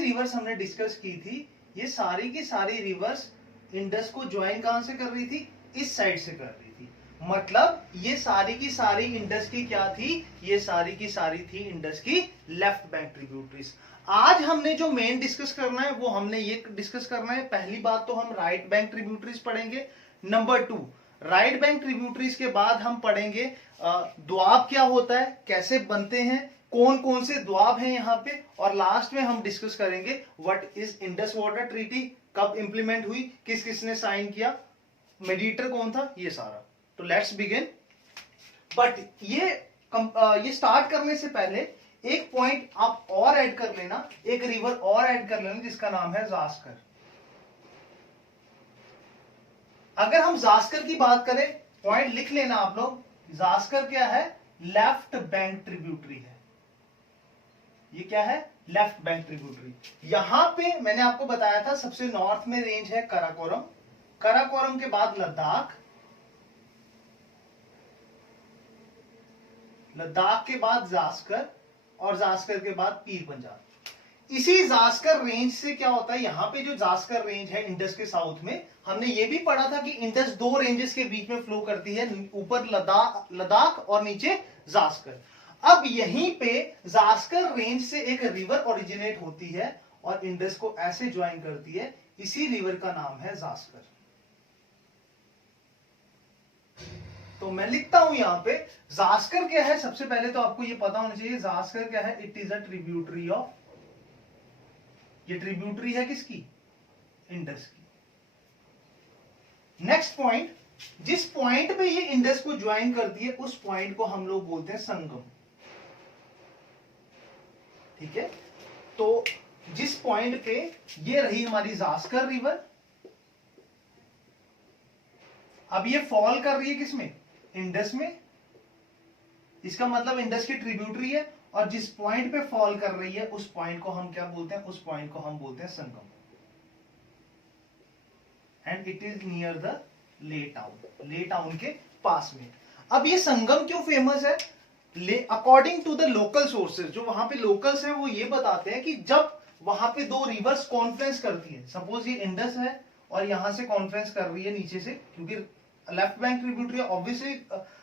Reverse हमने discuss की थी, ये सारी की सारी रिवर्स इंडस को ज्वाइन कहां से कर रही थी, इस साइड से कर रही थी। मतलब ये सारी की सारी इंडस की क्या थी, ये सारी की सारी थी इंडस की लेफ्ट बैंक ट्रिब्यूटरीज। आज हमने जो मेन डिस्कस करना है वो हमने ये डिस्कस करना है, पहली बात तो हम राइट बैंक ट्रिब्यूटरीज पढ़ेंगे। नंबर 2, राइट बैंक ट्रिब्यूटरीज के बाद हम पढ़ेंगे द्वाब क्या होता है, कैसे बनते हैं, कौन कौन से द्वाब हैं यहाँ पे, और लास्ट में हम डिस्कस करेंगे what is Indus water treaty, कब इंप्लीमेंट हुई, किस किसने साइन किया, मेडिएटर कौन था, ये सारा। तो लेट्स बिगिन। बट ये स्टार्ट करने से पहले एक पॉइंट आप और ऐड कर लेना, एक रिवर और ऐड कर लेना जिसका नाम है जास्कर। अगर हम जास्कर की बात करें, पॉइंट लिख लेना आप लोग, जास्कर क्या है, लेफ्ट बैंक ट्रिब्यूटरी है। ये क्या है, लेफ्ट बैंक ट्रिब्यूटरी। यहां पे मैंने आपको बताया था सबसे नॉर्थ में रेंज है कराकोरम, कराकोरम के बाद लद्दाख, लद्दाख के बाद जास्कर, और जास्कर के बाद पीर पंजाब। इसी जास्कर रेंज से क्या होता है, यहां पे जो जास्कर रेंज है इंडस के साउथ में, हमने ये भी पढ़ा था कि इंडस दो रेंजेस के बीच में फ्लो करती है, ऊपर लद्दाख और नीचे जास्कर। अब यहीं पे जास्कर रेंज से एक रिवर ओरिजिनेट होती है और इंडस को ऐसे ज्वाइन करती है, इसी रिवर का नाम है जास्कर। तो मैं लिखता हूं यहां पे, जास्कर क्या है, सबसे पहले तो आपको ये पता होना चाहिए जास्कर क्या है, it is a tributary of, ये ट्रिब्यूटरी है किसकी, इंडस की। नेक्स्ट पॉइंट, जिस पॉइंट पे ये इंडस को ज्वाइन करती है उस पॉइंट को हम लोग बोलते हैं संगम। ठीक है, तो जिस पॉइंट पे ये रही हमारी जास्कर रिवर, अब ये फॉल कर रही है किसमें, इंडस में, इसका मतलब इंडस की ट्रिब्यूटरी है, और जिस पॉइंट पे फॉल कर रही है उस पॉइंट को हम क्या बोलते हैं, उस पॉइंट को हम बोलते हैं Sangam. And it is near the Leh town, Leh town के पास में। अब ये संगम क्यों फेमस है, according to the local sources, जो वहां पे लोकल्स हैं वो ये बताते हैं कि जब वहां पे दो रिवर्स कॉन्फ्रेंस करती है, सपोज ये इंडस है और यहां से कॉन्फ्रेंस कर रही है नीचे से, क्योंकि left bank tributary obviously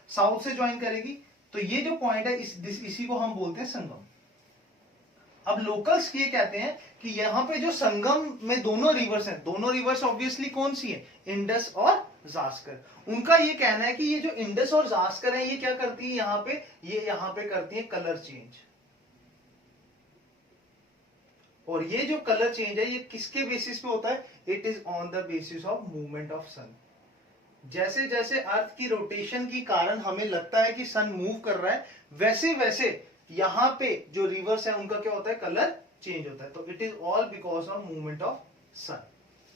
south से ज्वाइन करेगी, तो ये जो पॉइंट है इसी को हम बोलते हैं संगम। अब लोकल्स ये कहते हैं कि यहां पे जो संगम में दोनों रिवर्स हैं, दोनों रिवर्स ऑब्वियसली कौन सी है, इंडस और जास्कर। उनका ये कहना है कि ये जो इंडस और जास्कर है ये क्या करती है, यहां पे करती है कलर चेंज। और ये जो कलर चेंज है ये किसके बेसिस पे होता है, it is on the basis of movement of sun. जैसे जैसे अर्थ की रोटेशन के कारण हमें लगता है कि सन मूव कर रहा है, वैसे वैसे यहां पे जो रिवर्स है उनका क्या होता है, कलर चेंज होता है। तो it is all because of movement of sun.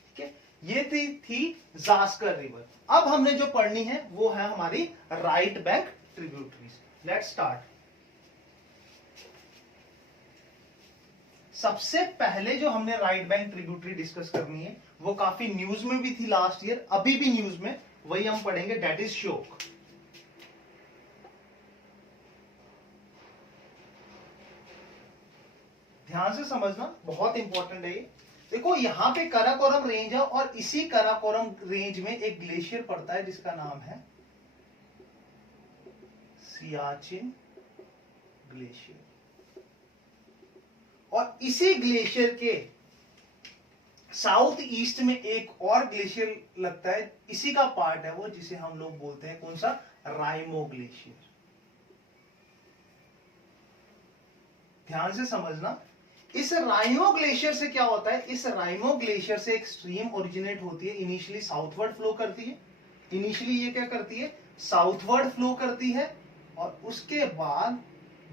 ठीक है, ये थी जास्कर रिवर। अब हमने जो पढ़नी है वो है हमारी right bank tributaries. Let's start. सबसे पहले जो हमने राइट बैंक ट्रिब्यूटरी डिस्कस करनी है वो काफी न्यूज में भी थी लास्ट ईयर, अभी भी न्यूज में, वही हम पढ़ेंगे, दैट इज श्योक। ध्यान से समझना, बहुत इंपॉर्टेंट है ये। देखो यहां पे कराकोरम रेंज है और इसी कराकोरम रेंज में एक ग्लेशियर पड़ता है जिसका नाम है सियाचिन ग्लेशियर, और इसी ग्लेशियर के साउथ ईस्ट में एक और ग्लेशियर लगता है, इसी का पार्ट है वो, जिसे हम लोग बोलते हैं कौन सा, राइमो ग्लेशियर। ध्यान से समझना, इस राइमो ग्लेशियर से क्या होता है, इस राइमो ग्लेशियर से एक स्ट्रीम ओरिजिनेट होती है, इनिशियली साउथवर्ड फ्लो करती है, इनिशियली ये क्या करती है, साउथवर्ड फ्लो करती है, और उसके बाद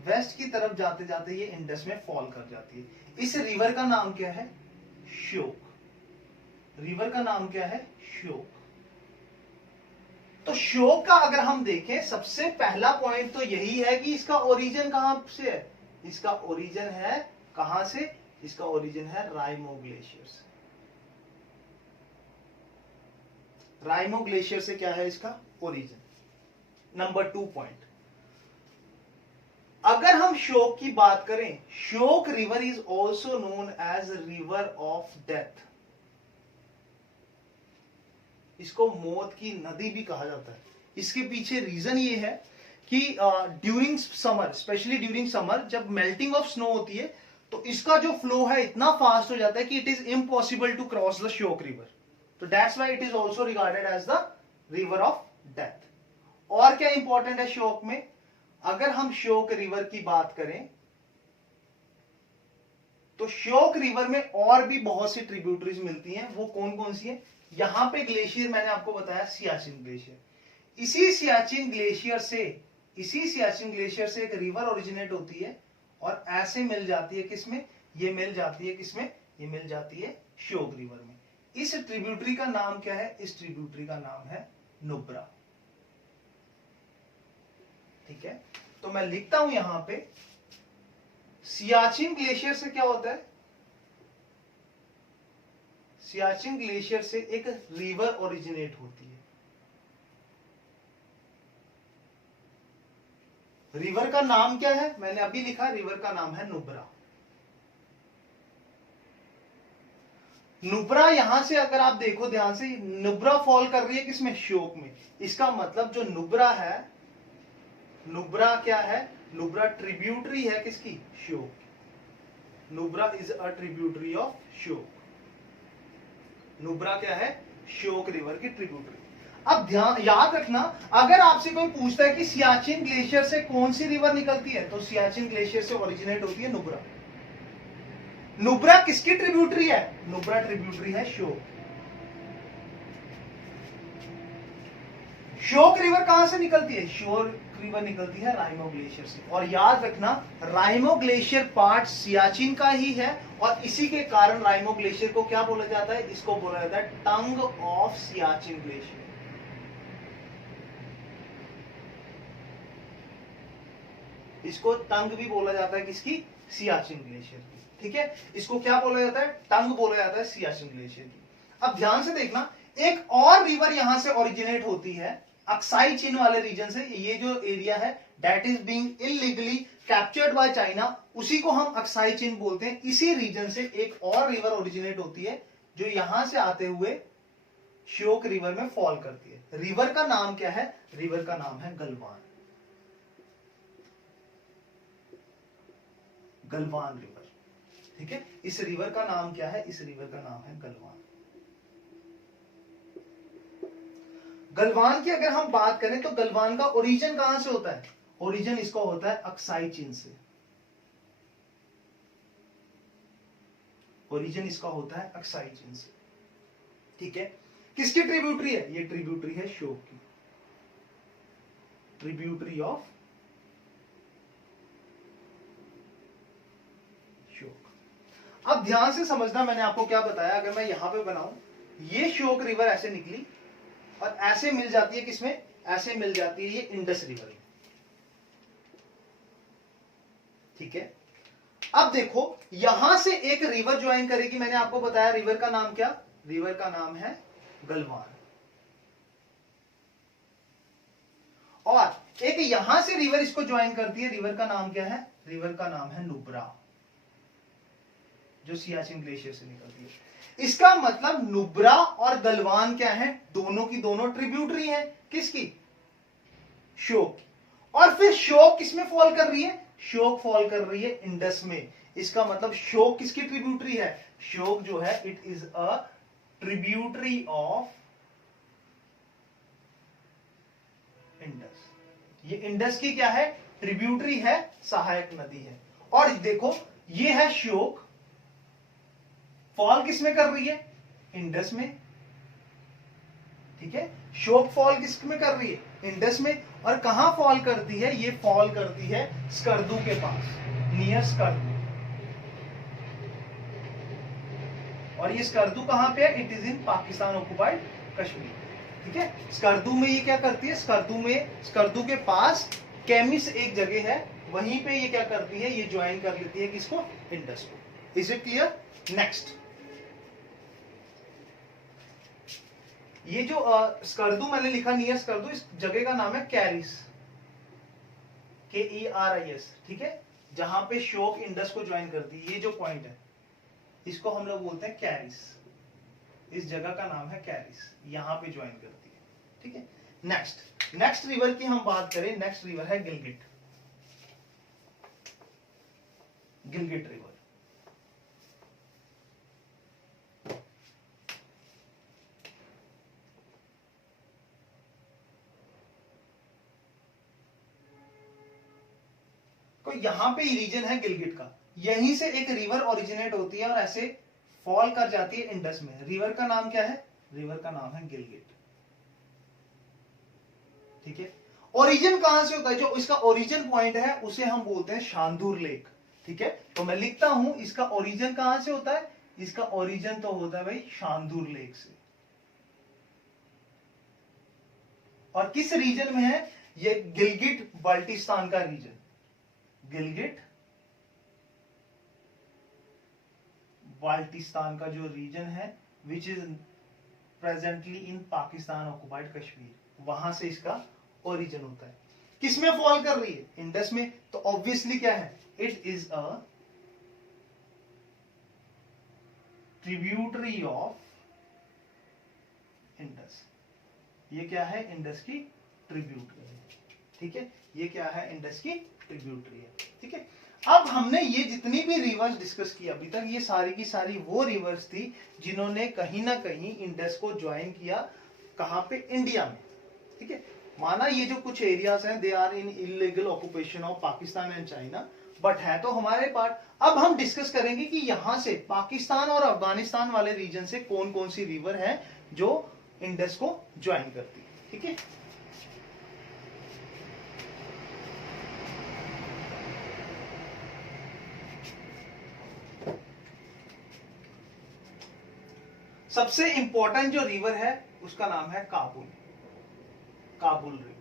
वेस्ट की तरफ जाते जाते ये इंडस में फॉल कर जाती है। इस रिवर का नाम क्या है, श्योक। रिवर का नाम क्या है, श्योक। तो श्योक का अगर हम देखें, सबसे पहला पॉइंट तो यही है कि इसका ओरिजिन कहां से है, इसका ओरिजिन है कहां से, इसका ओरिजिन है राइमो ग्लेशियर से। राइमो ग्लेशियर से क्या है इसका ओरिजिन। नंबर 2 पॉइंट, अगर हम श्योक की बात करें, Shyok river is also known as river of death. इसको मौत की नदी भी कहा जाता है। इसके पीछे रीजन ये है कि during summer, specially during summer, जब मेल्टिंग ऑफ स्नो होती है तो इसका जो फ्लो है इतना फास्ट हो जाता है कि it is impossible to cross the Shyok river. तो that's why it is also regarded as the river of death. और क्या इंपॉर्टेंट है श्योक में, अगर हम श्योक रिवर की बात करें तो श्योक रिवर में और भी बहुत सी ट्रिब्यूटरीज मिलती हैं। वो कौन कौन सी हैं? यहां पे ग्लेशियर मैंने आपको बताया, सियाचिन ग्लेशियर। इसी सियाचिन ग्लेशियर से एक रिवर ओरिजिनेट होती है और ऐसे मिल जाती है किसमें? ये मिल जाती है किसमें? ये मिल जाती है श्योक रिवर में। इस ट्रिब्यूटरी का नाम क्या है? इस ट्रिब्यूटरी का नाम है नुब्रा। ठीक है, तो मैं लिखता हूं यहां पे, सियाचिन ग्लेशियर से क्या होता है? सियाचिन ग्लेशियर से एक रिवर ओरिजिनेट होती है। रिवर का नाम क्या है? मैंने अभी लिखा, रिवर का नाम है नुब्रा। नुब्रा यहां से अगर आप देखो ध्यान से, नुब्रा फॉल कर रही है किसमें? श्योक में। इसका मतलब जो नुब्रा है, नुब्रा क्या है? नुब्रा ट्रिब्यूटरी है किसकी? Shyok. Nubra is a tributary of Shyok. Nubra क्या है? श्योक रिवर की ट्रिब्यूटरी। अब ध्यान याद रखना, अगर आपसे कोई पूछता है कि सियाचिन ग्लेशियर से कौन सी रिवर निकलती है, तो सियाचिन ग्लेशियर से ओरिजिनेट होती है नुब्रा। नुब्रा किसकी ट्रिब्यूटरी है? नुब्रा ट्रिब्यूटरी है श्योक। श्योक रिवर कहां से निकलती है? श्योक रिवर निकलती है राइमो ग्लेशियर से। और याद रखना, राइमो ग्लेशियर पार्ट सियाचिन का ही है और इसी के कारण राइमो ग्लेशियर को क्या बोला जाता है? इसको बोला जाता है टंग ऑफ सियाचिन ग्लेशियर। इसको टंग भी बोला जाता है किसकी? सियाचिन ग्लेशियर की। ठीक है, इसको क्या बोला जाता है? टंग बोला जाता है सियाचिन ग्लेशियर की। अब ध्यान से देखना, एक और रिवर यहां से ओरिजिनेट होती है अक्साई चीन वाले रीजन से। ये जो एरिया है that is being illegally captured by China, उसी को हम अक्साई चीन बोलते हैं। इसी रीजन से एक और रिवर ओरिजिनेट होती है जो यहां से आते हुए श्योक रिवर में फॉल करती है। रिवर का नाम क्या है? रिवर का नाम है गलवान। गलवान रिवर। ठीक है, इस रिवर का नाम क्या है? इस रिवर का नाम है गलवान। गलवान की अगर हम बात करें तो गलवान का ओरिजिन कहां से होता है? ओरिजिन इसका होता है अक्साई चीन से। ओरिजिन इसका होता है अक्साई चीन से। ठीक है, किसकी ट्रिब्यूटरी है? ये ट्रिब्यूटरी है श्योक की। Tributary of Shyok. अब ध्यान से समझना, मैंने आपको क्या बताया, अगर मैं यहां पे बनाऊं, ये श्योक रिवर ऐसे निकली और ऐसे मिल जाती है किसमें? ऐसे मिल जाती है ये इंडस रिवर में। ठीक है, अब देखो यहां से एक रिवर ज्वाइन करेगी। मैंने आपको बताया रिवर का नाम क्या? रिवर का नाम है गलवान। और एक यहां से रिवर इसको ज्वाइन करती है। रिवर का नाम क्या है? रिवर का नाम है नुब्रा, जो सियाचिन ग्लेशियर से निकलती है। इसका मतलब नुब्रा और गलवान क्या है? दोनों की दोनों ट्रिब्यूटरी हैं किसकी? श्योक। और फिर श्योक किसमें फॉल कर रही है? श्योक फॉल कर रही है इंडस में। इसका मतलब श्योक किसकी ट्रिब्यूटरी है? श्योक जो है it is a tributary of Indus. ये इंडस की क्या है? ट्रिब्यूटरी है, सहायक नदी है। और देखो ये है श्योक, फॉल किसमें कर रही है? इंडस में। ठीक है, श्योक फॉल किस में कर रही है? इंडस में। और कहां फॉल करती है? ये फॉल करती है स्कर्दू के पास, नियर स्कर्दू। और ये स्कर्दू कहां पे है? It is in Pakistan occupied Kashmir. ठीक है, स्कर्दू में ये क्या करती है? स्कर्दू के पास केमिस एक जगह है, वहीं पे ये क्या करती है? ये ज्वाइन कर लेती है किसको? इंडस को। Is it clear? नेक्स्ट, ये जो स्कर्दू मैंने लिखा नियर स्कर्दू, इस जगह का नाम है कैरिस। KERIS, ठीक है, जहां पे श्योक इंडस को ज्वाइन करती है, ये जो पॉइंट है इसको हम लोग बोलते हैं कैरिस। इस जगह का नाम है कैरिस, यहां पे ज्वाइन करती है, ठीक है। नेक्स्ट रिवर की हम बात करें, नेक्स्ट रिवर है गिलगिट रिवर। तो यहां पे रीजन है गिलगिट का, यहीं से एक रिवर ओरिजिनेट होती है और ऐसे फॉल कर जाती है इंडस में। रिवर का नाम क्या है? रिवर का नाम है गिलगिट, ठीक है। ओरिजिन कहां से होता है? जो इसका ओरिजिन पॉइंट है उसे हम बोलते हैं शांदूर लेक, ठीक है। तो मैं लिखता हूं इसका ओरिजिन कहां से होता है, इसका ओरिजिन तो होता है भाई शांदूर लेक से। और किस रीजन में है ये? गिलगिट बाल्टिस्तान का रीजन, गिलगिट बाल्टिस्तान का जो रीजन है which is presently in Pakistan occupied Kashmir, वहां से इसका ओरिजिन होता है। किसमें फॉल कर रही है? इंडस में। तो ऑब्वियसली क्या है? It is a tributary of Indus. ये क्या है? इंडस की ट्रिब्यूटरी है, ठीक है। ये क्या है? इंडस की ट्रिब्यूटरी है, ठीक है। अब हमने ये जितनी भी रिवर्स डिस्कस की अभी तक, ये सारी की सारी वो रिवर्स थी जिन्होंने कहीं ना कहीं इंडस को ज्वाइन किया। कहां पे? इंडिया में, ठीक है। माना ये जो कुछ एरियाज हैं they are in illegal occupation of Pakistan and China, but है तो हमारे पार्ट। अब हम डिस्कस करेंगे कि यहां से पाकिस्तान और अफगानिस्तान वाले रीजन से कौन कौन सी रिवर है जो इंडस को ज्वाइन करती है, ठीक है। सबसे इंपॉर्टेंट जो रिवर है उसका नाम है काबुल रिवर।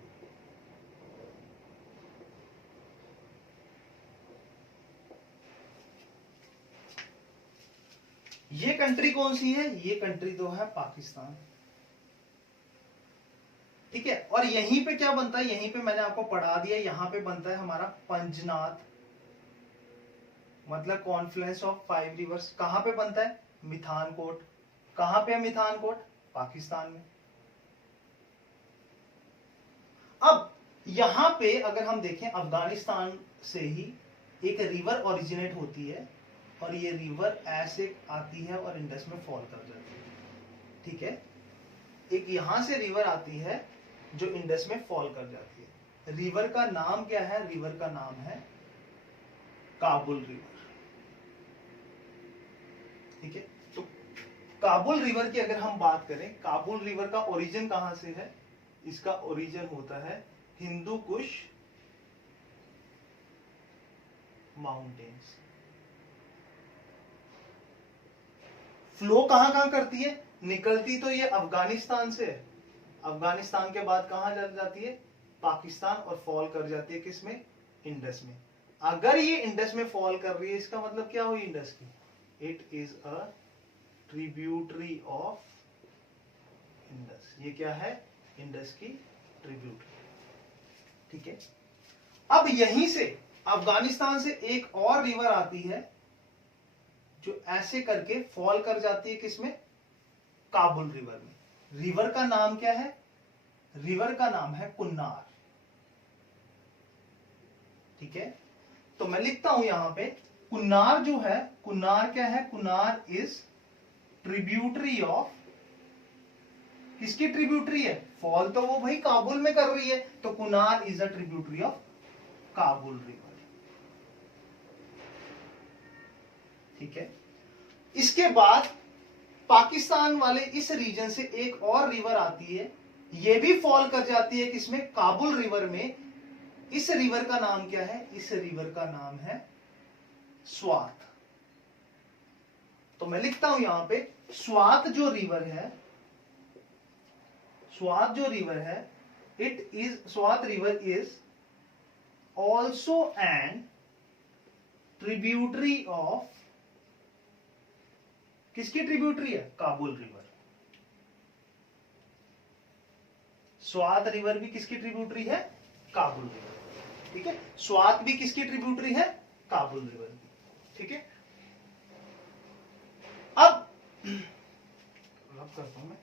ये कंट्री कौन सी है? ये कंट्री तो है पाकिस्तान, ठीक है। और यहीं पे क्या बनता है? यहीं पे मैंने आपको पढ़ा दिया, यहां पे बनता है हमारा पंजनाद, मतलब कॉन्फ्लुएंस ऑफ 5 रिवर्स। कहां पे बनता है? मिठानकोट। कहां पे है मिठानकोट? पाकिस्तान में। अब यहां पे अगर हम देखें, अफगानिस्तान से ही एक रिवर ओरिजिनेट होती है और ये रिवर ऐसे आती है और इंडस में फॉल कर जाती है, ठीक है। एक यहां से रिवर आती है जो इंडस में फॉल कर जाती है। रिवर का नाम क्या है? रिवर का नाम है काबुल रिवर, ठीक है। तो काबुल रिवर की अगर हम बात करें, काबुल रिवर का ओरिजिन कहां से है? इसका ओरिजिन होता है हिंदू कुश माउंटेन्स। फ्लो कहां कहां करती है? निकलती तो ये अफगानिस्तान से है, अफगानिस्तान के बाद कहां जाती है? पाकिस्तान, और फॉल कर जाती है किसमें? इंडस में। अगर ये इंडस में फॉल कर रही है, इसका मतलब क्या हुई इंडस की? It is a tributary of Indus. ये क्या है? इंडस की ट्रिब्यूटरी, ठीक है। अब यहीं से अफगानिस्तान से एक और रिवर आती है जो ऐसे करके फॉल कर जाती है किसमें? काबुल रिवर में। रिवर का नाम क्या है? रिवर का नाम है कुन्नार, ठीक है। तो मैं लिखता हूं यहां पे, कुन्नार जो है, कुन्नार क्या है? कुन्नार इज ट्रिब्यूटरी ऑफ, किसकी ट्रिब्यूटरी है? फॉल तो वो भाई काबुल में कर रही है, तो Kunar is a tributary of Kabul river, ठीक है। इसके बाद पाकिस्तान वाले इस रीजन से एक और रिवर आती है, ये भी फॉल कर जाती है किसमें? काबुल रिवर में। इस रिवर का नाम क्या है? इस रिवर का नाम है स्वात। तो मैं लिखता हूं यहां पे, स्वात जो रिवर है, स्वात जो रिवर है, it is, Swat river is also an tributary of, किसकी ट्रिब्यूटरी है? काबुल रिवर। स्वात रिवर भी किसकी ट्रिब्यूटरी है? काबुल रिवर, ठीक है, स्वात भी किसकी ट्रिब्यूटरी है? काबुल रिवर की। ठीक है, अब करता हूं मैं,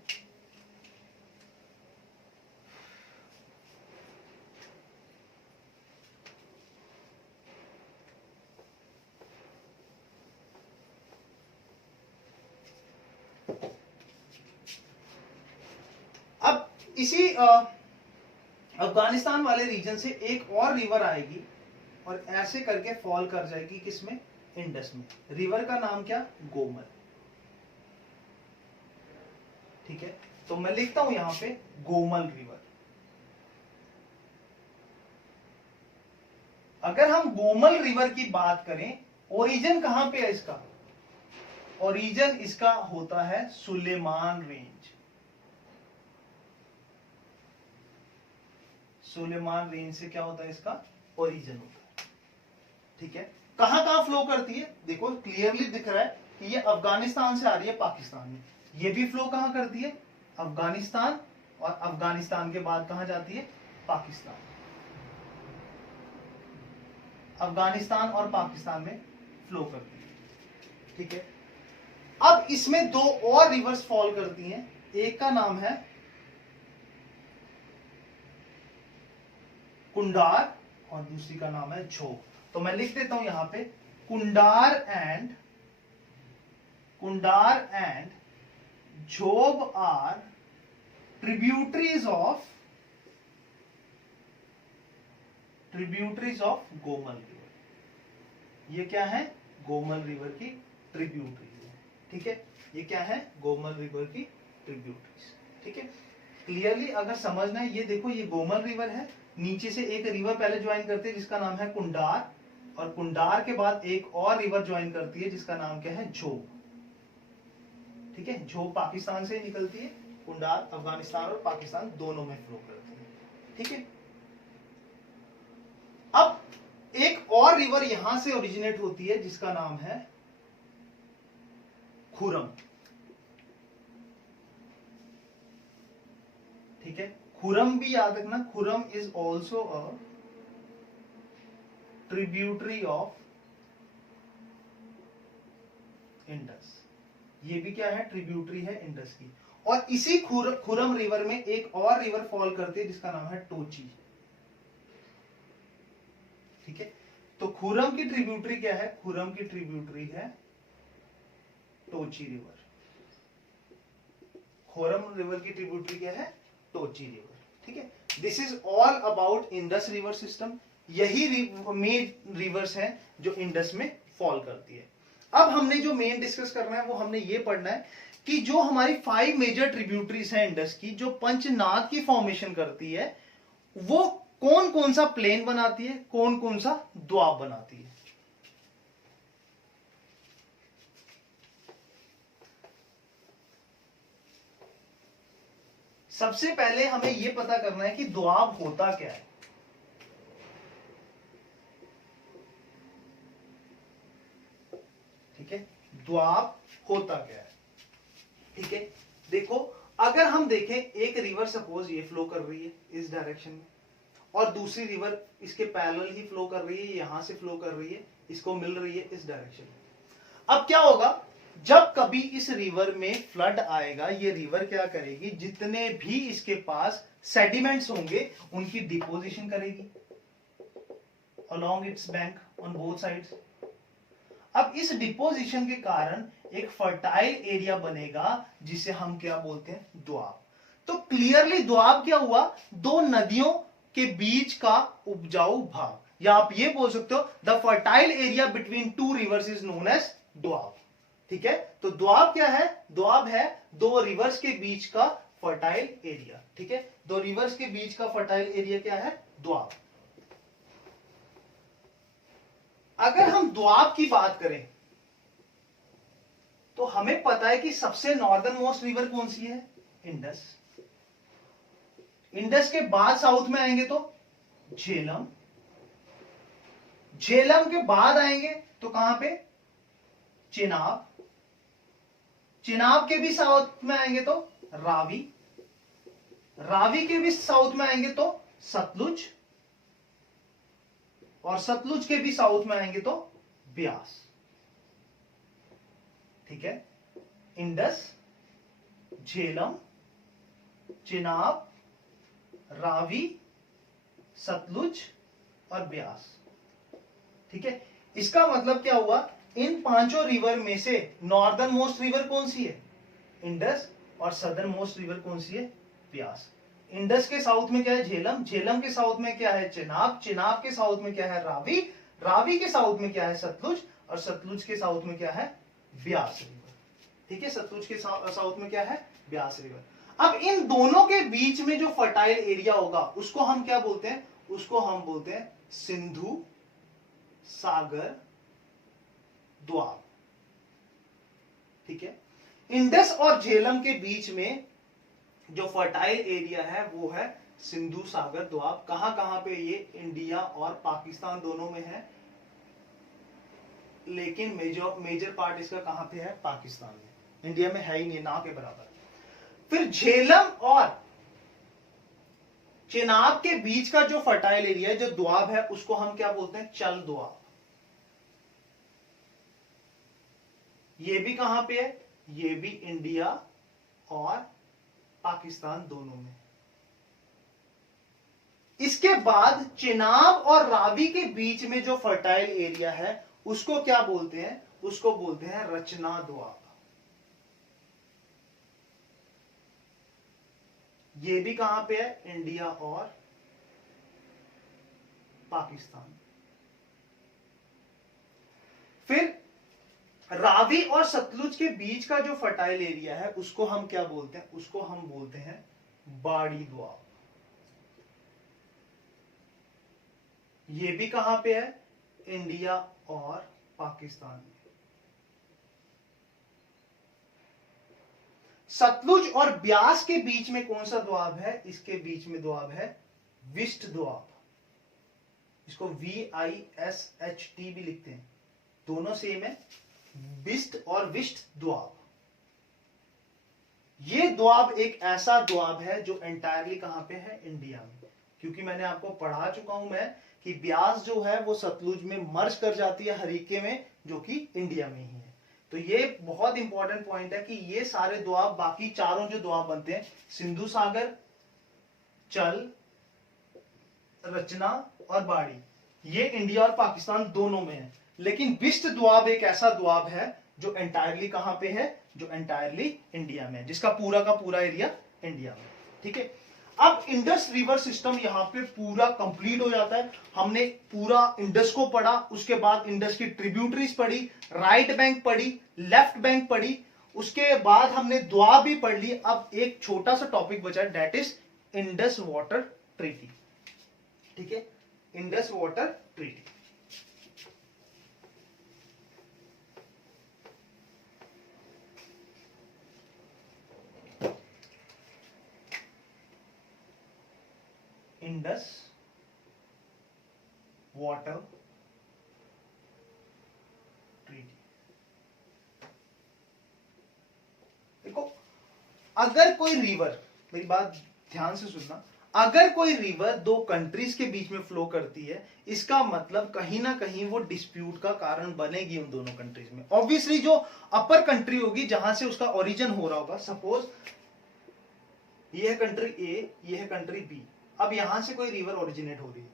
अब इसी अफगानिस्तान वाले रीजन से एक और रिवर आएगी और ऐसे करके फॉल कर जाएगी किसमें? इंडस में। रिवर का नाम क्या? गोमल। ठीक है, तो मैं लिखता हूं यहां पे गोमल रिवर। अगर हम गोमल रिवर की बात करें, ओरिजिन कहां पे है इसका? ओरिजिन इसका होता है सुलेमान रेंज। सुलेमान रेंज से क्या होता है? इसका ओरिजिन होता है। ठीक है, कहां कहां फ्लो करती है? देखो क्लियरली दिख रहा है कि ये अफगानिस्तान से आ रही है पाकिस्तान में। ये भी फ्लो कहां करती है? अफगानिस्तान, और अफगानिस्तान के बाद कहां जाती है? पाकिस्तान। अफगानिस्तान और पाकिस्तान में फ्लो करती है। ठीक है, अब इसमें दो और रिवर्स फॉल करती हैं। एक का नाम है कुंडार और दूसरी का नाम है झोब। तो मैं लिख देता हूं यहां पे Kundar and Zhob are tributaries of Gomal river. ये क्या है? गोमल रिवर की ट्रिब्यूटरी है। ठीक है, ये क्या है? गोमल रिवर की ट्रिब्यूटरीज। ठीक है, क्लियरली अगर समझना है, ये देखो ये गोमल रिवर है, नीचे से एक रिवर पहले ज्वाइन करती है जिसका नाम है कुंडार, और कुंडार के बाद एक और रिवर ज्वाइन करती है जिसका नाम क्या है? झोब। ठीक है, झोब पाकिस्तान से ही निकलती है, कुंडार अफगानिस्तान और पाकिस्तान दोनों में फ्लो करती है। ठीक है, अब एक और रिवर यहां से ओरिजिनेट होती है जिसका नाम है खुरम। ठीक है, खुरम भी याद रखना, Khurram is also a tributary of Indus. ये भी क्या है? ट्रिब्यूटरी है इंडस की। और इसी खुरम रिवर में एक और रिवर फॉल करती है जिसका नाम है टोची। ठीक है, तो खुरम की ट्रिब्यूटरी क्या है? खुरम की ट्रिब्यूटरी है टोची रिवर। खुरम रिवर की ट्रिब्यूटरी क्या है? टोची रिवर। ठीक है, this is all about Indus river system. यही मेन रिवर्स हैं जो इंडस में फॉल करती है। अब हमने जो मेन डिस्कस करना है वो हमने ये पढ़ना है कि जो हमारी 5 मेजर ट्रिब्यूटरीज हैं इंडस की, जो पंचनाद की फॉर्मेशन करती है, वो कौन कौन सा प्लेन बनाती है, कौन कौन सा द्वाब बनाती है। सबसे पहले हमें यह पता करना है कि द्वाब होता क्या है। ठीक है, द्वाब होता क्या है। ठीक है, देखो अगर हम देखें, एक रिवर सपोज ये फ्लो कर रही है इस डायरेक्शन में, और दूसरी रिवर इसके पैरेलल ही फ्लो कर रही है, यहां से फ्लो कर रही है, इसको मिल रही है इस डायरेक्शन में। अब क्या होगा? जब कभी इस रिवर में फ्लड आएगा, ये रिवर क्या करेगी? जितने भी इसके पास सेडिमेंट्स होंगे उनकी डिपोजिशन करेगी along it's bank on both sides. अब इस डिपोजिशन के कारण एक फर्टाइल एरिया बनेगा जिसे हम क्या बोलते हैं? द्वाब। तो क्लियरली द्वाब क्या हुआ? दो नदियों के बीच का उपजाऊ भाग, या आप ये बोल सकते हो the fertile area between two rivers is known as doab. ठीक है, तो द्वाब क्या है? द्वाब है दो रिवर्स के बीच का फर्टाइल एरिया। ठीक है, दो रिवर्स के बीच का फर्टाइल एरिया क्या है? द्वाब। अगर हम द्वाब की बात करें तो हमें पता है कि सबसे नॉर्दर्न मोस्ट रिवर कौन सी है? इंडस। इंडस के बाद साउथ में आएंगे तो झेलम। झेलम के बाद आएंगे तो कहां पे? चिनाब। चिनाब के भी साउथ में आएंगे तो रावी। रावी के भी साउथ में आएंगे तो सतलुज। और सतलुज के भी साउथ में आएंगे तो ब्यास। ठीक है, इंडस, झेलम, चिनाब, रावी, सतलुज और ब्यास। ठीक है, इसका मतलब क्या हुआ, इन पांचों रिवर में से नॉर्दर्न मोस्ट रिवर कौन सी है, इंडस, और सदर्न मोस्ट रिवर कौन सी है, ब्यास। इंडस के साउथ में क्या है, झेलम, झेलम के साउथ में क्या है, चिनाब, चिनाब के साउथ में क्या है, रावी, रावी के साउथ में क्या है, सतलुज, और सतलुज के साउथ में क्या है, ब्यास रिवर। ठीक है, सतलुज के साउथ में क्या है, ब्यास रिवर। अब इन दोनों के बीच में जो फर्टाइल एरिया होगा उसको हम क्या बोलते हैं, उसको हम बोलते हैं सिंधु सागर द्वाब। ठीक है, इंडस और झेलम के बीच में जो फर्टाइल एरिया है वो है सिंधु सागर द्वाब। कहां पे ये, इंडिया और पाकिस्तान दोनों में है, लेकिन मेजर पार्ट इसका कहां पे है, पाकिस्तान में, इंडिया में है ही नहीं, ना के बराबर। फिर झेलम और चिनाब के बीच का जो फर्टाइल एरिया है, जो द्वाब है, उसको हम क्या बोलते हैं, चल द्वाब। ये भी कहां पे है, ये भी इंडिया और पाकिस्तान दोनों में। इसके बाद चिनाब और रावी के बीच में जो फर्टाइल एरिया है उसको क्या बोलते हैं, उसको बोलते हैं रचना द्वाब। ये भी कहां पे है, इंडिया और पाकिस्तान। फिर रावी और सतलुज के बीच का जो फर्टाइल एरिया है उसको हम क्या बोलते हैं, उसको हम बोलते हैं बाड़ी द्वाब। ये भी कहां पे है, इंडिया और पाकिस्तान में। सतलुज और ब्यास के बीच में कौन सा द्वाब है, इसके बीच में द्वाब है विष्ट द्वाब। इसको VISHT भी लिखते हैं, दोनों सेम है, विष्ट और विष्ट द्वाब। ये द्वाब एक ऐसा द्वाब है जो एंटायरली कहां पे है, इंडिया में। क्योंकि मैंने आपको पढ़ा चुका हूं मैं कि ब्यास जो है वो सतलुज में मर्ज कर जाती है हरीके में, जो कि इंडिया में ही है। तो ये बहुत इंपॉर्टेंट पॉइंट है कि ये सारे द्वाब, बाकी चारों जो द्वाब बनते हैं, सिंधु सागर, चल, रचना और बाड़ी, ये इंडिया और पाकिस्तान दोनों में है। लेकिन विष्ट द्वाब एक ऐसा द्वाब है जो एंटायरली कहां पे है, जो एंटायरली इंडिया में है, जिसका पूरा का पूरा एरिया इंडिया में। ठीक है, अब इंडस रिवर सिस्टम यहां पे पूरा कंप्लीट हो जाता है। हमने पूरा इंडस को पढ़ा, उसके बाद इंडस की ट्रिब्यूटरीज पढ़ी, राइट बैंक पढ़ी, लेफ्ट बैंक पढ़ी, उसके बाद हमने द्वाब भी पढ़ ली। अब एक छोटा सा टॉपिक बचा है, that is Indus water treaty. ठीक है, Indus water treaty. Indus water treaty. देखो, अगर कोई रिवर, मेरी बात ध्यान से सुनना, अगर कोई रिवर दो कंट्रीज के बीच में फ्लो करती है, इसका मतलब कहीं ना कहीं वो डिस्प्यूट का कारण बनेगी उन दोनों कंट्रीज में। ऑब्वियसली जो अपर कंट्री होगी जहां से उसका ओरिजिन हो रहा होगा, सपोज ये है कंट्री ए, ये है कंट्री बी, अब यहां से कोई रिवर ओरिजिनेट हो रही है,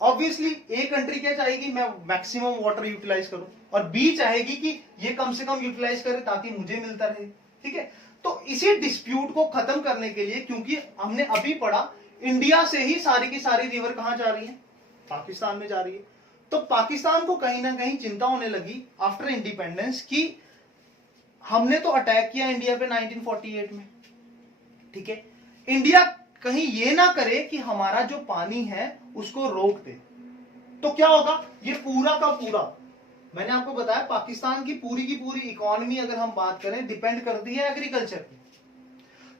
ऑब्वियसली ए कंट्री क्या चाहेगी, मैं मैक्सिमम वाटर यूटिलाइज करूं, और बी चाहेगी कि ये कम से कम यूटिलाइज करे ताकि मुझे मिलता रहे। ठीक है, तो इसी डिस्प्यूट को खत्म करने के लिए, क्योंकि हमने अभी पढ़ा इंडिया से ही सारी की सारी रिवर कहां जा रही है, पाकिस्तान में जा रही है, तो पाकिस्तान को कहीं ना कहीं चिंता होने लगी आफ्टर इंडिपेंडेंस कि हमने तो अटैक किया इंडिया पे 1948 में। ठीक है, इंडिया कहीं ये ना करे कि हमारा जो पानी है उसको रोक दे, तो क्या होगा, ये पूरा का पूरा, मैंने आपको बताया पाकिस्तान की पूरी इकोनॉमी अगर हम बात करें डिपेंड करती है एग्रीकल्चर पे।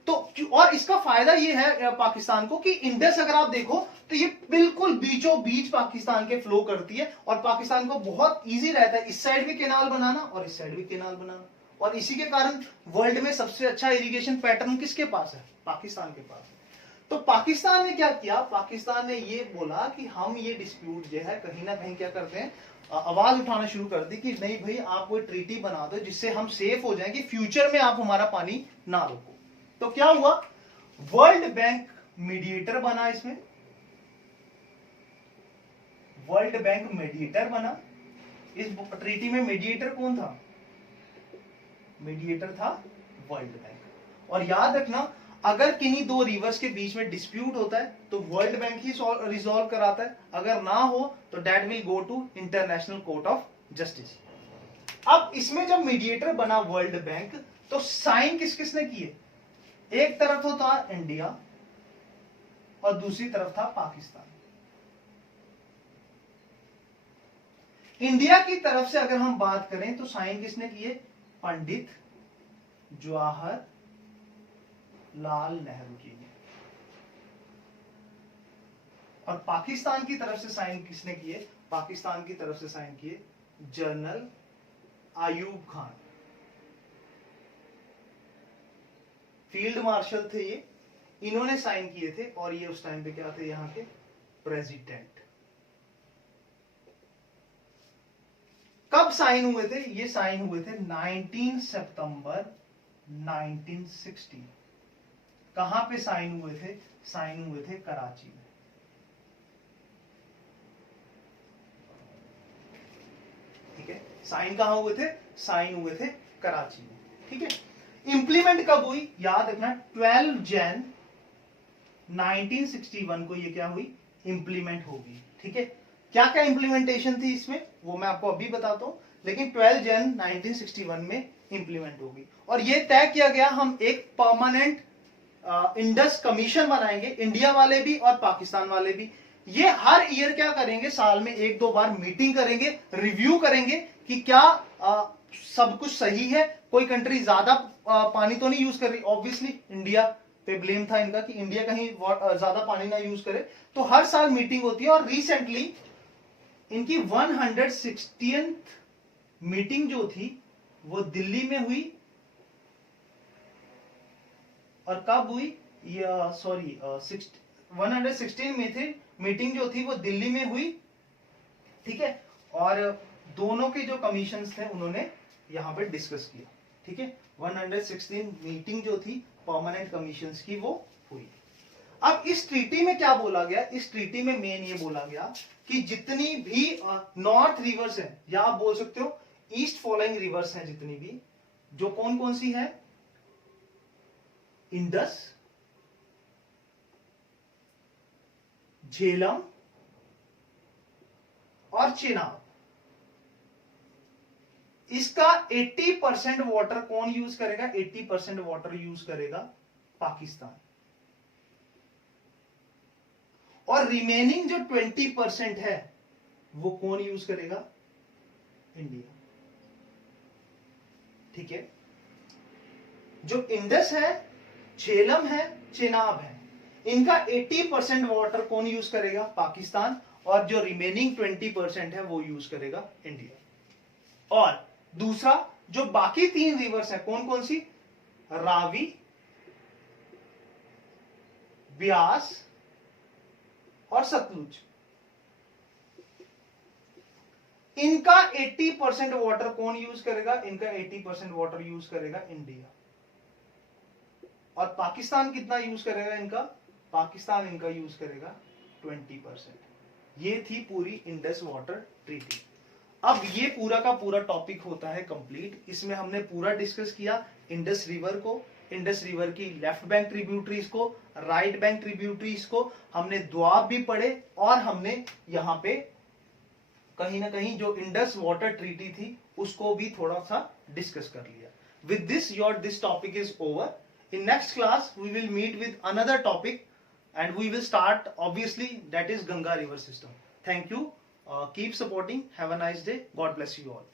तो और इसका फायदा ये है पाकिस्तान को कि इंडस अगर आप देखो तो ये बिल्कुल बीचों बीच पाकिस्तान के फ्लो करती है, और पाकिस्तान को बहुत इजी रहता है इस साइड भी केनाल बनाना और इस साइड भी केनाल बनाना, और इसी के कारण वर्ल्ड में सबसे अच्छा इरिगेशन पैटर्न किसके पास है, पाकिस्तान के पास है। तो पाकिस्तान ने क्या किया, पाकिस्तान ने ये बोला कि हम ये डिस्प्यूट जो है कहीं ना कहीं क्या करते हैं, आवाज उठाना शुरू कर दी कि नहीं भाई आप कोई ट्रीटी बना दो जिससे हम सेफ हो जाएं कि फ्यूचर में आप हमारा पानी ना रोको। तो क्या हुआ, वर्ल्ड बैंक मीडिएटर बना, इसमें वर्ल्ड बैंक मीडिएटर बना। इस ट्रीटी में मीडिएटर कौन था, मीडिएटर था वर्ल्ड बैंक। और याद रखना अगर किन्हीं दो रिवर्स के बीच में डिस्प्यूट होता है तो वर्ल्ड बैंक ही रिजॉल्व कराता है, अगर ना हो तो that will go to international court of justice. अब इसमें जब मीडिएटर बना वर्ल्ड बैंक तो साइन किस किसने किए, एक तरफ तो था इंडिया और दूसरी तरफ था पाकिस्तान। इंडिया की तरफ से अगर हम बात करें तो साइन किसने किए, पंडित जवाहर लाल नेहरू जी ने। और पाकिस्तान की तरफ से साइन किसने किए, पाकिस्तान की तरफ से साइन किए general Ayub Khan, field marshal थे ये, इन्होंने साइन किए थे। और ये उस टाइम पे क्या थे, यहां के प्रेसिडेंट। कब साइन हुए थे, ये साइन हुए थे 19 सितंबर 1960। कहां पे साइन हुए थे, साइन हुए थे कराची में। ठीक है, साइन कहां हुए थे, साइन हुए थे कराची में। ठीक है, इंप्लीमेंट कब हुई, याद रखना 12 जन 1961 को ये क्या हुई, इंप्लीमेंट होगी। ठीक है, क्या क्या इंप्लीमेंटेशन थी इसमें वो मैं आपको अभी बताता हूं, लेकिन 12 जन 1961 में इंप्लीमेंट होगी। और ये तय किया गया हम एक परमानेंट इंडस कमीशन बनाएंगे, इंडिया वाले भी और पाकिस्तान वाले भी। ये हर ईयर क्या करेंगे, साल में एक दो बार मीटिंग करेंगे, रिव्यू करेंगे कि क्या सब कुछ सही है, कोई कंट्री ज्यादा पानी तो नहीं यूज कर रही। ऑब्वियसली इंडिया पे ब्लेम था इनका कि इंडिया कहीं ज्यादा पानी ना यूज करे। तो हर साल मीटिंग होती है और रिसेंटली इनकी 160th मीटिंग जो थी वो दिल्ली में हुई। और कब हुई, सॉरी 116 में थे, मीटिंग जो थी वो दिल्ली में हुई। ठीक है, और दोनों के जो कमीशंस थे उन्होंने यहां पे डिस्कस किया। ठीक है, 116 मीटिंग जो थी परमानेंट कमीशंस की वो हुई। अब इस ट्रीटी में क्या बोला गया, इस ट्रीटी में मेन ये बोला गया कि जितनी भी नॉर्थ रिवर्स है, या आप बोल सकते हो ईस्ट फॉलोइंग रिवर्स हैं जितनी भी, जो कौन कौन सी है, इंडस, झेलम और चेनाब, इसका 80% वाटर कौन यूज करेगा, 80% वाटर यूज करेगा पाकिस्तान। और रिमेनिंग जो 20% है वो कौन यूज करेगा, इंडिया। ठीक है, जो इंडस है, झेलम है, चेनाब है, इनका 80% वाटर कौन यूज करेगा, पाकिस्तान। और जो रिमेनिंग 20% है वो यूज करेगा इंडिया। और दूसरा जो बाकी 3 रिवर्स है कौन कौन सी, रावी, ब्यास और सतलुज, इनका 80% वाटर कौन यूज करेगा, इनका 80% वाटर यूज करेगा इंडिया। और पाकिस्तान कितना यूज करेगा इनका, पाकिस्तान इनका यूज करेगा 20%। ये थी पूरी इंडस वाटर ट्रीटी। अब ये पूरा का पूरा टॉपिक होता है कंप्लीट। इसमें हमने पूरा डिस्कस किया इंडस रिवर को, इंडस रिवर की लेफ्ट बैंक ट्रिब्यूटरीज को, राइट बैंक ट्रिब्यूटरीज को, हमने द्वाब भी पढ़े और हमने यहां पे कहीं ना कहीं जो इंडस वाटर ट्रीटी थी उसको भी थोड़ा सा डिस्कस कर लिया। With this topic is over. In next class, we will meet with another topic and we will start obviously that is Ganga river system. Thank you. Keep supporting. Have a nice day. God bless you all.